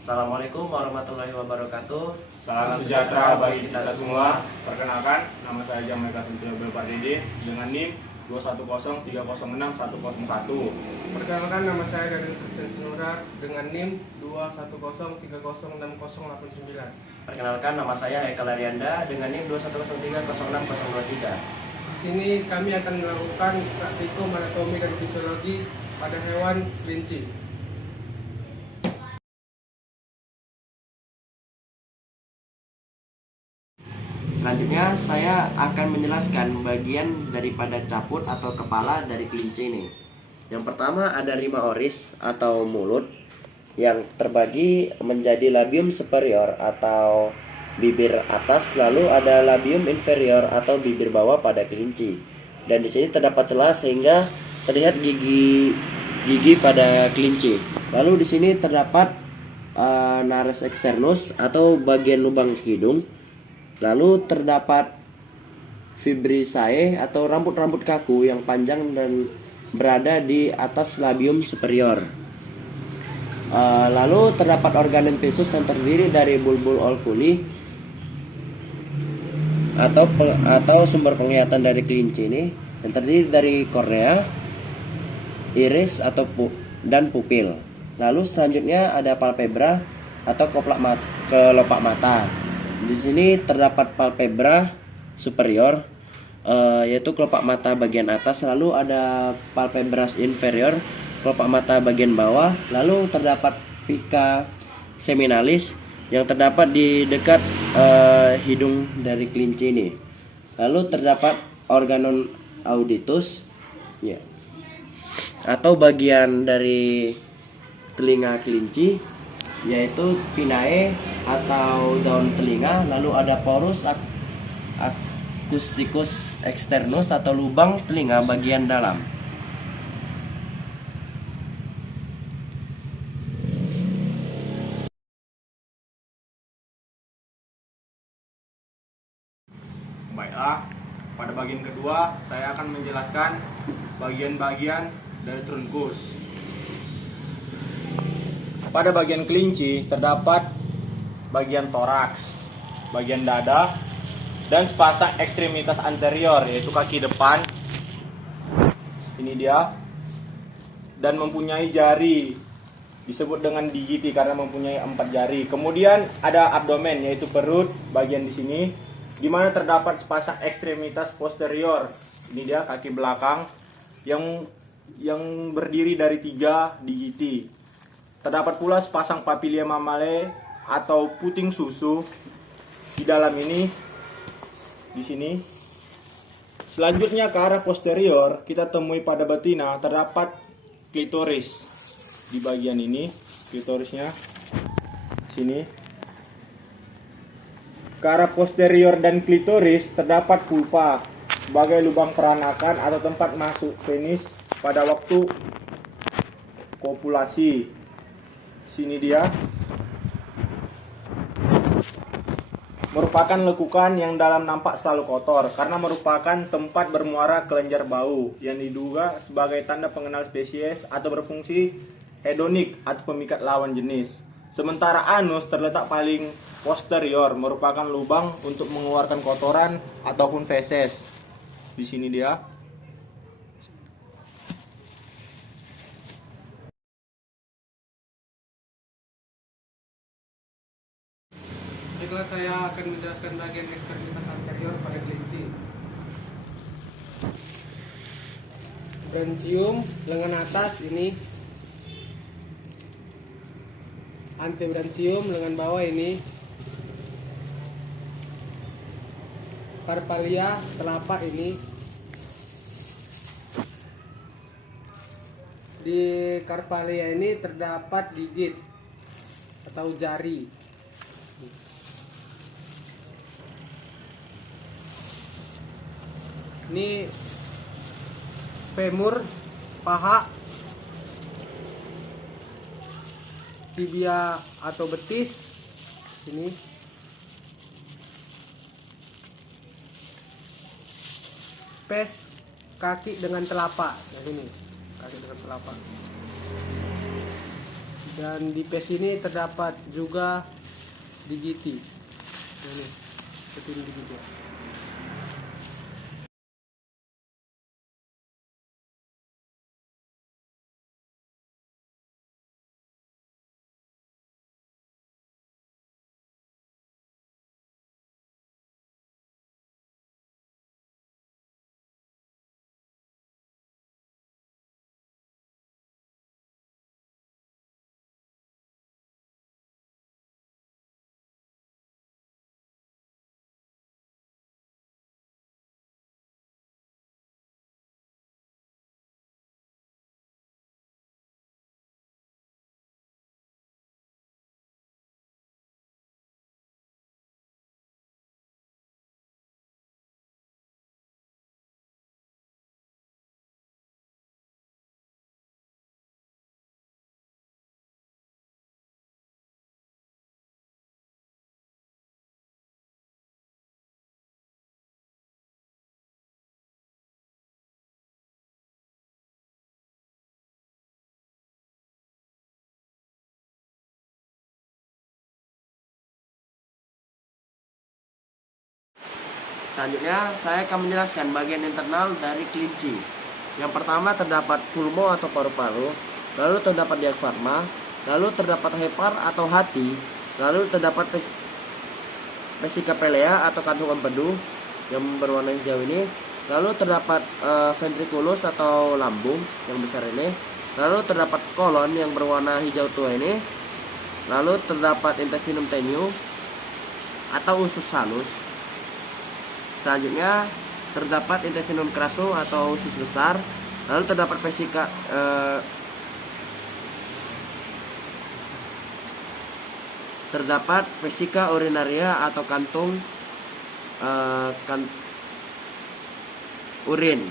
Assalamualaikum warahmatullahi wabarakatuh. Salam sejahtera bagi kita semua. Perkenalkan, nama saya Jamaika Sultio Pak Dede dengan NIM 210306101. Perkenalkan, nama saya Daniel Kristen Sinurar dengan NIM 210306089. Perkenalkan, nama saya Eka Larianda dengan NIM 210306023. Di sini kami akan melakukan praktikum anatomi dan fisiologi pada hewan kelinci. Selanjutnya saya akan menjelaskan bagian daripada caput atau kepala dari kelinci ini. Yang pertama ada rima oris atau mulut yang terbagi menjadi labium superior atau bibir atas, lalu ada labium inferior atau bibir bawah pada kelinci. Dan di sini terdapat celah sehingga terlihat gigi pada kelinci. Lalu di sini terdapat nares externus atau bagian lubang hidung. Lalu terdapat fibrisae atau rambut-rambut kaku yang panjang dan berada di atas labium superior. Lalu terdapat organ limpisus yang terdiri dari bulbul oculi atau sumber penglihatan dari kelinci ini yang terdiri dari kornea, iris dan pupil. Lalu selanjutnya ada palpebra atau kelopak mata. Di sini terdapat palpebra superior, yaitu kelopak mata bagian atas, lalu ada palpebra inferior, kelopak mata bagian bawah, lalu terdapat pica seminalis yang terdapat di dekat hidung dari kelinci ini. Lalu terdapat organon auditus, ya, atau bagian dari telinga kelinci, yaitu pinnae atau daun telinga. Lalu ada porus acousticus externus atau lubang telinga bagian dalam. Baiklah, pada bagian kedua saya akan menjelaskan bagian-bagian dari trunkus. Pada bagian kelinci terdapat bagian toraks, bagian dada, dan sepasang ekstremitas anterior, yaitu kaki depan. Ini dia. Dan mempunyai jari, disebut dengan digiti karena mempunyai 4 jari. Kemudian ada abdomen, yaitu perut, bagian di sini, di mana terdapat sepasang ekstremitas posterior. Ini dia kaki belakang yang berdiri dari 3 digiti. Terdapat pula sepasang papilia mammalae atau puting susu di dalam ini, di sini. Selanjutnya ke arah posterior kita temui pada betina terdapat klitoris di bagian ini, klitorisnya sini. Ke arah posterior dan klitoris terdapat pulpa sebagai lubang peranakan atau tempat masuk penis pada waktu kopulasi. Sini dia. Merupakan lekukan yang dalam nampak selalu kotor karena merupakan tempat bermuara kelenjar bau yang diduga sebagai tanda pengenal spesies atau berfungsi hedonik atau pemikat lawan jenis. Sementara anus terletak paling posterior, merupakan lubang untuk mengeluarkan kotoran ataupun feses. Di sini dia. Baiklah, saya akan menjelaskan bagian ekstremitas anterior pada kelinci. Branchium lengan atas ini, antebranchium lengan bawah ini, carpalia telapak ini. Di carpalia ini terdapat gigit atau jari. Ini femur, paha, tibia atau betis. Ini pes kaki dengan telapak. Nah, ini kaki dengan telapak. Dan di pes ini terdapat juga digiti. Ini seperti ini digiti. Selanjutnya saya akan menjelaskan bagian internal dari kelinci. Yang pertama terdapat pulmo atau paru-paru, lalu terdapat diafragma, lalu terdapat hepar atau hati, lalu terdapat vesika pelea atau kantung empedu yang berwarna hijau ini, lalu terdapat ventriculus atau lambung yang besar ini, lalu terdapat kolon yang berwarna hijau tua ini, lalu terdapat intestinum tenue atau usus halus. Selanjutnya terdapat intestinum crassum atau usus besar, lalu terdapat vesika urinaria atau kantung urin.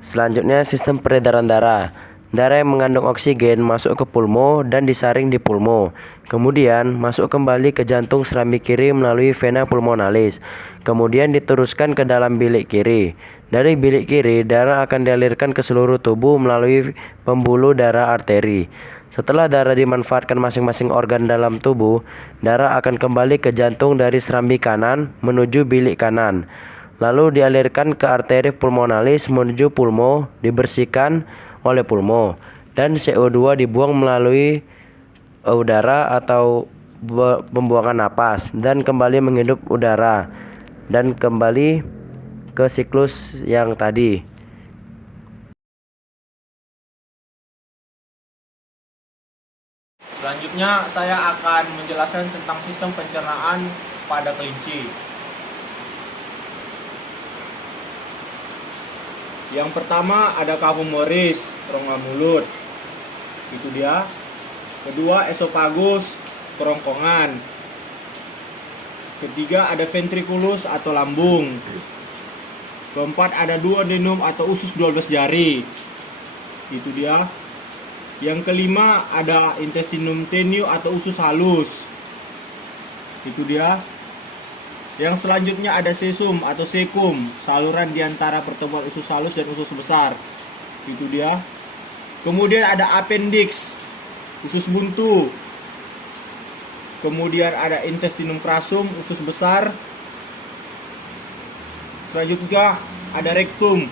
Selanjutnya sistem peredaran darah. Darah yang mengandung oksigen masuk ke pulmo dan disaring di pulmo. Kemudian masuk kembali ke jantung serambi kiri melalui vena pulmonalis. Kemudian diteruskan ke dalam bilik kiri. Dari bilik kiri, darah akan dialirkan ke seluruh tubuh melalui pembuluh darah arteri. Setelah darah dimanfaatkan masing-masing organ dalam tubuh, darah akan kembali ke jantung dari serambi kanan menuju bilik kanan. Lalu dialirkan ke arteri pulmonalis menuju pulmo, dibersihkan oleh pulmo, dan CO2 dibuang melalui udara atau pembuangan napas dan kembali menghirup udara dan kembali ke siklus yang tadi. Selanjutnya saya akan menjelaskan tentang sistem pencernaan pada kelinci. Yang pertama ada cavum moris, rongga mulut. Itu dia. Kedua esophagus, kerongkongan. Ketiga ada ventriculus atau lambung. Keempat ada duodenum atau usus 12 jari. Itu dia. Yang kelima ada intestinum tenue atau usus halus. Itu dia. Yang selanjutnya ada sesum atau sekum, saluran di antara pertemuan usus halus dan usus besar. Itu dia. Kemudian ada appendix, usus buntu. Kemudian ada intestinum crassum, usus besar. Selanjutnya ada rectum.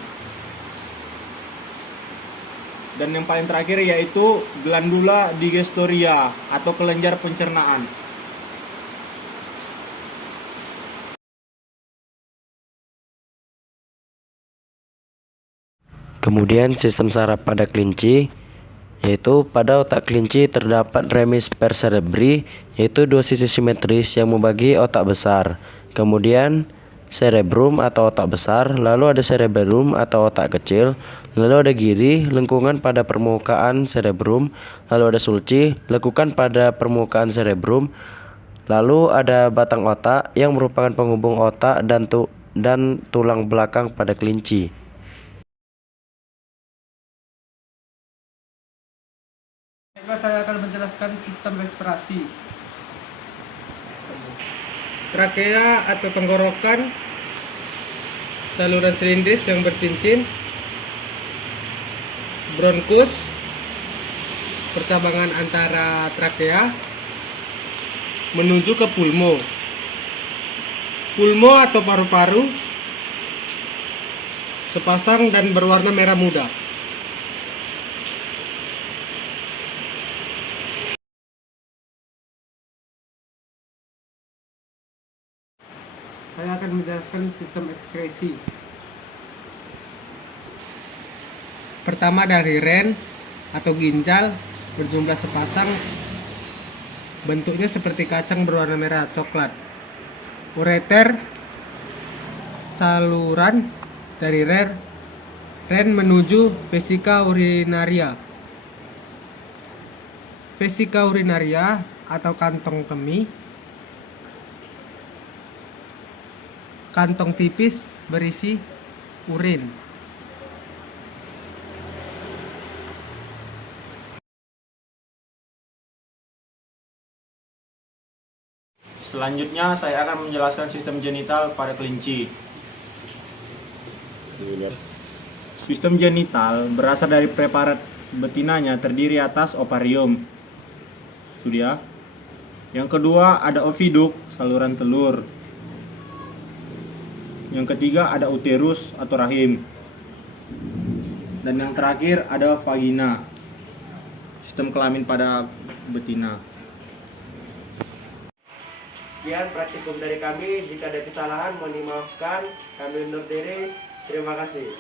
Dan yang paling terakhir yaitu glandula digestoria atau kelenjar pencernaan. Kemudian sistem saraf pada kelinci, yaitu pada otak kelinci terdapat hemisfer cerebri, yaitu dua sisi simetris yang membagi otak besar. Kemudian cerebrum atau otak besar, lalu ada cerebellum atau otak kecil, lalu ada giri, lengkungan pada permukaan cerebrum, lalu ada sulci, lekukan pada permukaan cerebrum, lalu ada batang otak yang merupakan penghubung otak dan tulang belakang pada kelinci. Saya akan menjelaskan sistem respirasi. Trakea atau tenggorokan saluran silindris yang bercincin, bronkus, percabangan antara trakea menuju ke pulmo. Pulmo atau paru-paru sepasang dan berwarna merah muda. Saya akan menjelaskan sistem ekskresi. Pertama dari ren atau ginjal berjumlah sepasang, bentuknya seperti kacang berwarna merah coklat. Ureter, saluran dari ren menuju vesika urinaria. Vesika urinaria atau kantong kemih, kantong tipis berisi urin. Selanjutnya saya akan menjelaskan sistem genital pada kelinci. Sistem genital berasal dari preparat betinanya terdiri atas ovarium. Itu dia. Yang kedua ada oviduk, saluran telur. Yang ketiga ada uterus atau rahim. Dan yang terakhir ada vagina, sistem kelamin pada betina. Sekian praktikum dari kami. Jika ada kesalahan mohon dimaafkan. Kami undur diri. Terima kasih.